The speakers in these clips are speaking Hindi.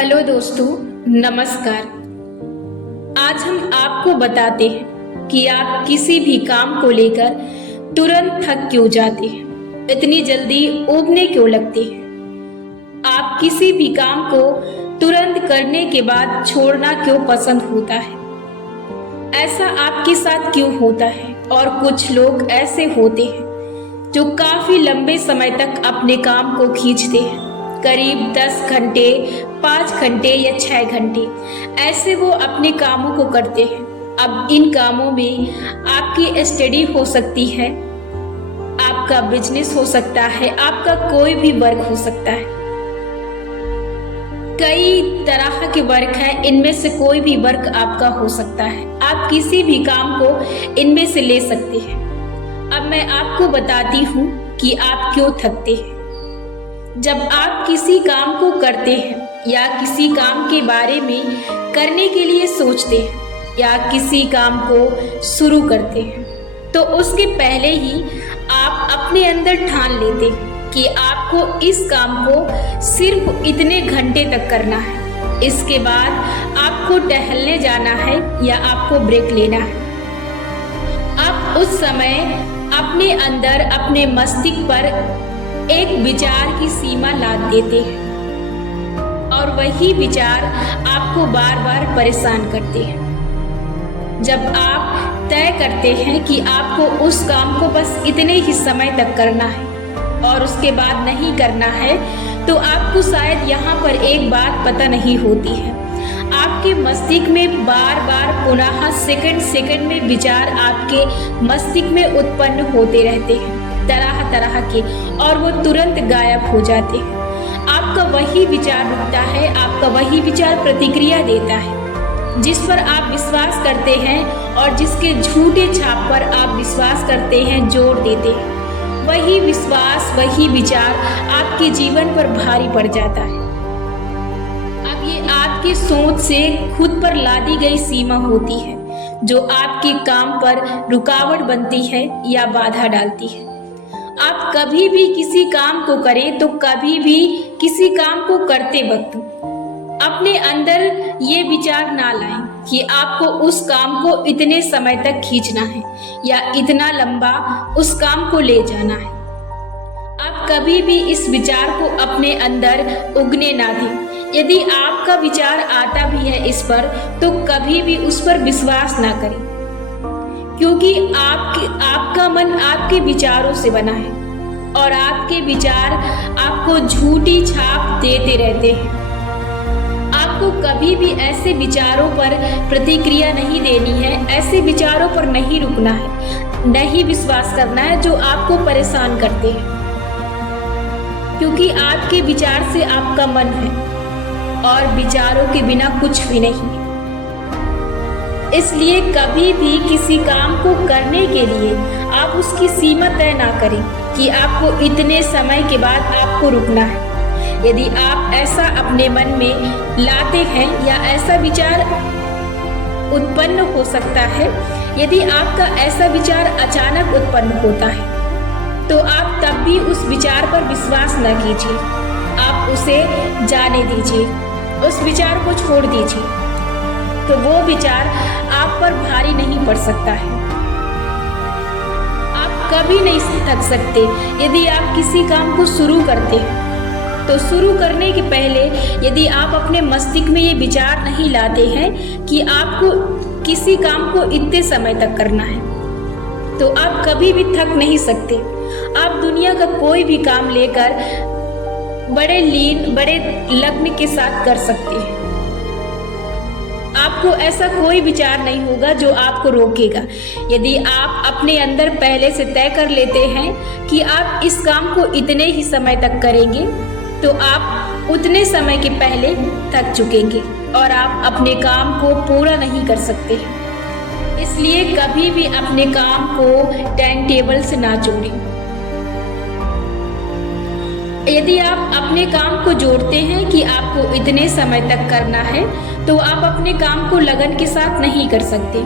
हेलो दोस्तों, नमस्कार। आज हम आपको बताते हैं कि आप किसी भी काम को लेकर तुरंत थक क्यों जाते हैं, इतनी जल्दी ऊबने क्यों लगते हैं। आप किसी भी काम को तुरंत करने के बाद छोड़ना क्यों पसंद होता है। ऐसा आपके साथ क्यों होता है। और कुछ लोग ऐसे होते हैं जो काफी लंबे समय तक अपने काम को खींचते हैं, करीब 10 घंटे, 5 घंटे या 6 घंटे ऐसे वो अपने कामों को करते हैं। अब इन कामों में आपकी स्टडी हो सकती है, आपका बिजनेस हो सकता है, आपका कोई भी वर्क हो सकता है। कई तरह के वर्क हैं, इनमें से कोई भी वर्क आपका हो सकता है। आप किसी भी काम को इनमें से ले सकते हैं। अब मैं आपको बताती हूँ कि आप क्यों थकते हैं। जब आप किसी काम को करते हैं या किसी काम के बारे में करने के लिए सोचते हैं या किसी काम को शुरू करते हैं, तो उसके पहले ही आप अपने अंदर ठान लेते हैं कि आपको इस काम को सिर्फ इतने घंटे तक करना है। इसके बाद आपको टहलने जाना है या आपको ब्रेक लेना है। आप उस समय अपने अंदर, अपने मस्तिष्क पर एक विचार की सीमा लाद देते हैं और वही विचार आपको बार बार परेशान करते हैं। जब आप तय करते हैं कि आपको उस काम को बस इतने ही समय तक करना है और उसके बाद नहीं करना है, तो आपको शायद यहाँ पर एक बात पता नहीं होती है। आपके मस्तिष्क में बार बार पुनः सेकंड सेकंड में विचार आपके मस्तिष्क में उत्पन्न होते रहते हैं, तरह तरह के, और वो तुरंत गायब हो जाते हैं। आपका वही विचार रुकता है, आपका वही विचार प्रतिक्रिया देता है जिस पर आप विश्वास करते हैं और जिसके झूठे छाप पर आप विश्वास करते हैं, जोड़ देते हैं। वही विश्वास, वही विचार आपके जीवन पर भारी पड़ जाता है। अब ये आपकी सोच से खुद पर लादी गई सीमा होती है जो आपके काम पर रुकावट बनती है या बाधा डालती है। आप कभी भी किसी काम को करें तो कभी भी किसी काम को करते वक्त अपने अंदर ये विचार ना लाएं कि आपको उस काम को इतने समय तक खींचना है या इतना लंबा उस काम को ले जाना है। आप कभी भी इस विचार को अपने अंदर उगने ना दें। यदि आपका विचार आता भी है इस पर, तो कभी भी उस पर विश्वास ना करें, क्योंकि आपका मन आपके विचारों से बना है और आपके विचार आपको झूठी छाप देते रहते हैं। आपको कभी भी ऐसे विचारों पर प्रतिक्रिया नहीं देनी है, ऐसे विचारों पर नहीं रुकना है, नहीं विश्वास करना है जो आपको परेशान करते हैं, क्योंकि आपके विचार से आपका मन है और विचारों के बिना कुछ भी नहीं। इसलिए कभी भी किसी काम को करने के लिए आप उसकी सीमा तय ना करें कि आपको इतने समय के बाद आपको रुकना है। यदि आप ऐसा अपने मन में लाते हैं या ऐसा विचार उत्पन्न हो सकता है, यदि आपका ऐसा विचार अचानक उत्पन्न होता है, तो आप तब भी उस विचार पर विश्वास न कीजिए। आप उसे जाने दीजिए, उस विचार को छोड़ दीजिए, तो वो विचार आप पर भारी नहीं पड़ सकता है। आप कभी नहीं थक सकते। यदि आप किसी काम को शुरू करते हैं, तो शुरू करने के पहले यदि आप अपने मस्तिष्क में ये विचार नहीं लाते हैं कि आपको किसी काम को इतने समय तक करना है, तो आप कभी भी थक नहीं सकते। आप दुनिया का कोई भी काम लेकर बड़े लगन के साथ कर सकते हैं। आपको ऐसा कोई विचार नहीं होगा जो आपको रोकेगा। यदि आप अपने अंदर पहले से तय कर लेते हैं कि आप इस काम को इतने ही समय तक करेंगे, तो आप उतने समय के पहले थक चुकेंगे और आप अपने काम को पूरा नहीं कर सकते। इसलिए कभी भी अपने काम को टाइम टेबल से ना जोड़ें। यदि आप अपने काम को जोड़ते हैं कि आपको इतने समय तक करना है, तो आप अपने काम को लगन के साथ नहीं कर सकते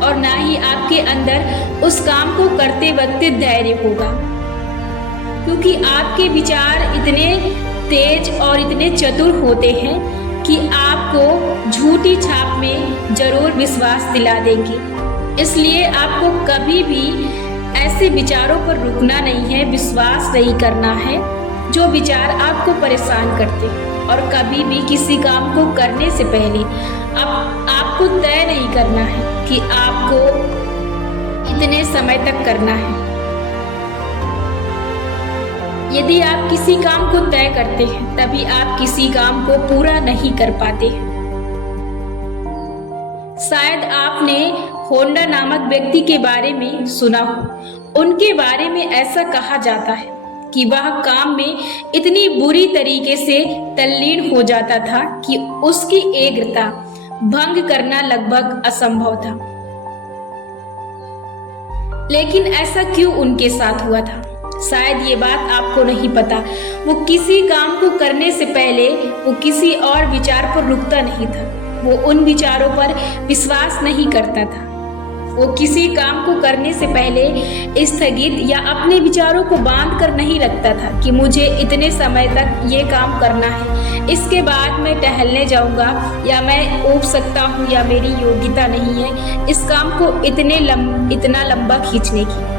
और ना ही आपके अंदर उस काम को करते वक्त धैर्य होगा, क्योंकि आपके विचार इतने तेज और इतने चतुर होते हैं कि आपको झूठी छाप में जरूर विश्वास दिला देंगे। इसलिए आपको कभी भी ऐसे विचारों पर रुकना नहीं है, विश्वास नहीं करना है जो विचार आपको परेशान करते हैं। और कभी भी किसी काम को करने से पहले आपको तय नहीं करना है कि आपको इतने समय तक करना है। यदि आप किसी काम को तय करते हैं तभी आप किसी काम को पूरा नहीं कर पाते हैं। शायद आपने होंडा नामक व्यक्ति के बारे में सुना हो। उनके बारे में ऐसा कहा जाता है कि वह काम में इतनी बुरी तरीके से तल्लीन हो जाता था कि उसकी एकाग्रता भंग करना लगभग असंभव था। लेकिन ऐसा क्यों उनके साथ हुआ था? शायद ये बात आपको नहीं पता। वो किसी काम को करने से पहले वो किसी और विचार पर रुकता नहीं था। वो उन विचारों पर विश्वास नहीं करता था। वो किसी काम को करने से पहले स्थगित या अपने विचारों को बांध कर नहीं रखता था कि मुझे इतने समय तक ये काम करना है, इसके बाद मैं टहलने जाऊंगा, या मैं ऊब सकता हूँ, या मेरी योग्यता नहीं है इस काम को इतना लंबा खींचने की।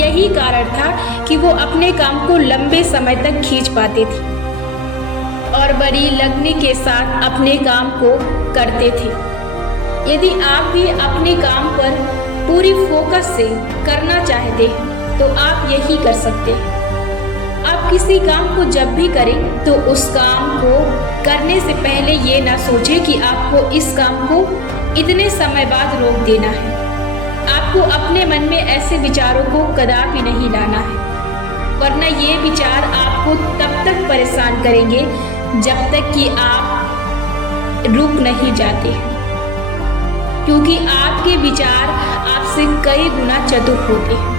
यही कारण था कि वो अपने काम को लंबे समय तक खींच पाते थे और बड़ी लगन के साथ अपने काम को करते थे। यदि आप भी अपने काम पर पूरी फोकस से करना चाहते हैं तो आप यही कर सकते हैं। आप किसी काम को जब भी करें तो उस काम को करने से पहले ये ना सोचें कि आपको इस काम को इतने समय बाद रोक देना है। आपको अपने मन में ऐसे विचारों को कदापि नहीं लाना है, वरना ये विचार आपको तब तक परेशान करेंगे जब तक कि आप रुक नहीं जाते हैं, क्योंकि आपके विचार आपसे कई गुना चतुर होते हैं।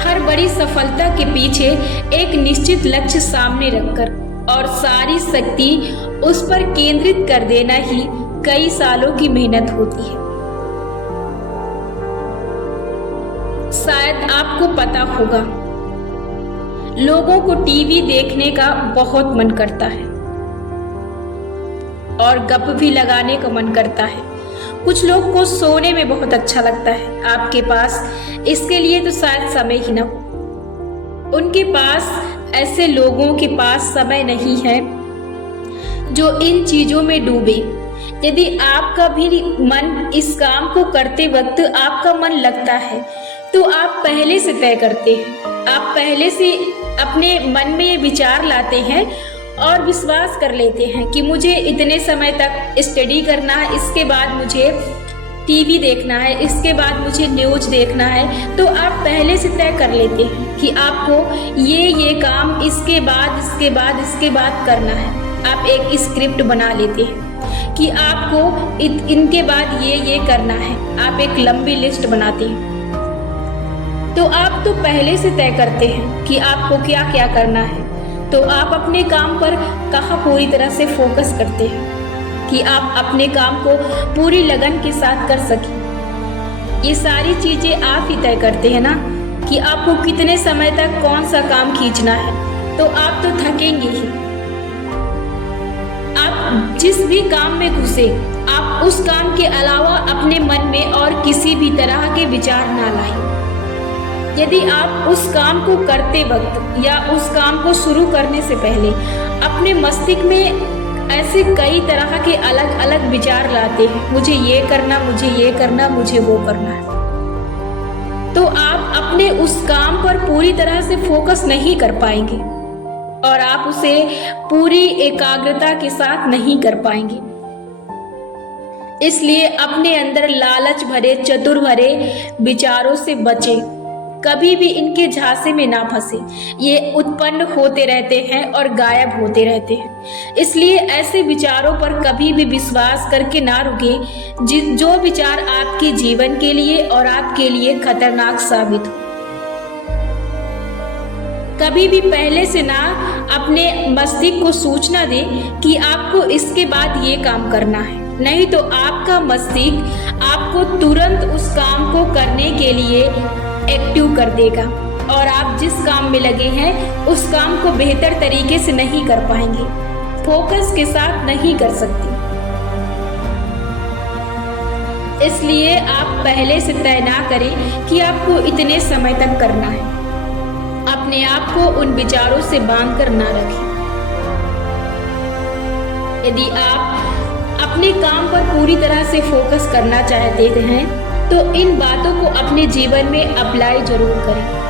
हर बड़ी सफलता के पीछे एक निश्चित लक्ष्य सामने रखकर और सारी शक्ति उस पर केंद्रित कर देना ही कई सालों की मेहनत होती है। शायद आपको पता होगा, लोगों को टीवी देखने का बहुत मन करता है और गप भी लगाने का मन करता है। कुछ लोग को सोने में बहुत अच्छा लगता है। आपके पास इसके लिए तो शायद समय ही ना हो। उनके पास ऐसे लोगों के पास समय नहीं है जो इन चीजों में डूबे। यदि आपका भी मन इस काम को करते वक्त आपका मन लगता है तो आप पहले से तय करते हैं। आप पहले से अपने मन में ये विचार लाते हैं और विश्वास कर लेते हैं कि मुझे इतने समय तक स्टडी करना है, इसके बाद मुझे टीवी देखना है, इसके बाद मुझे न्यूज़ देखना है। तो आप पहले से तय कर लेते हैं कि आपको ये काम इसके बाद करना है। आप एक स्क्रिप्ट बना लेते हैं कि आपको इनके बाद ये करना है। आप एक लंबी लिस्ट बनाते हैं। तो आप तो पहले से तय करते हैं कि आपको क्या क्या करना है। तो आप अपने काम पर कहाँ पूरी तरह से फोकस करते हैं कि आप अपने काम को पूरी लगन के साथ कर सकें। ये सारी चीजें आप ही तय करते हैं ना कि आपको कितने समय तक कौन सा काम खींचना है। तो आप तो थकेंगे ही। आप जिस भी काम में घुसे, आप उस काम के अलावा अपने मन में और किसी भी तरह के विचार ना लाएं। यदि आप उस काम को करते वक्त या उस काम को शुरू करने से पहले अपने मस्तिष्क में ऐसे कई तरह के अलग अलग विचार लाते हैं, मुझे ये करना, मुझे ये करना, मुझे वो करना है, तो आप अपने उस काम पर पूरी तरह से फोकस नहीं कर पाएंगे और आप उसे पूरी एकाग्रता के साथ नहीं कर पाएंगे। इसलिए अपने अंदर लालच भरे, चतुर भरे विचारों से बचें। कभी भी इनके झांसे में ना फंसे। ये उत्पन्न होते रहते हैं और गायब होते रहते हैं। इसलिए ऐसे विचारों पर कभी भी विश्वास करके ना रुके जो विचार आपके जीवन के लिए और आपके लिए खतरनाक साबित हो। कभी भी पहले से ना अपने मस्तिष्क को सूचना दे कि आपको इसके बाद ये काम करना है, नहीं तो आपका मस्तिष्क आपको तुरंत उस काम को करने के लिए एक्टिव कर देगा। और आप जिस काम में लगे हैं उस काम को बेहतर तरीके से नहीं कर पाएंगे, फोकस के साथ नहीं कर सकते। इसलिए आप पहले से तय ना करें कि आपको इतने समय तक करना है। अपने आप को उन विचारों से बांध कर ना रखें। यदि आप अपने काम पर पूरी तरह से फोकस करना चाहते हैं तो इन बातों को अपने जीवन में अप्लाई जरूर करें।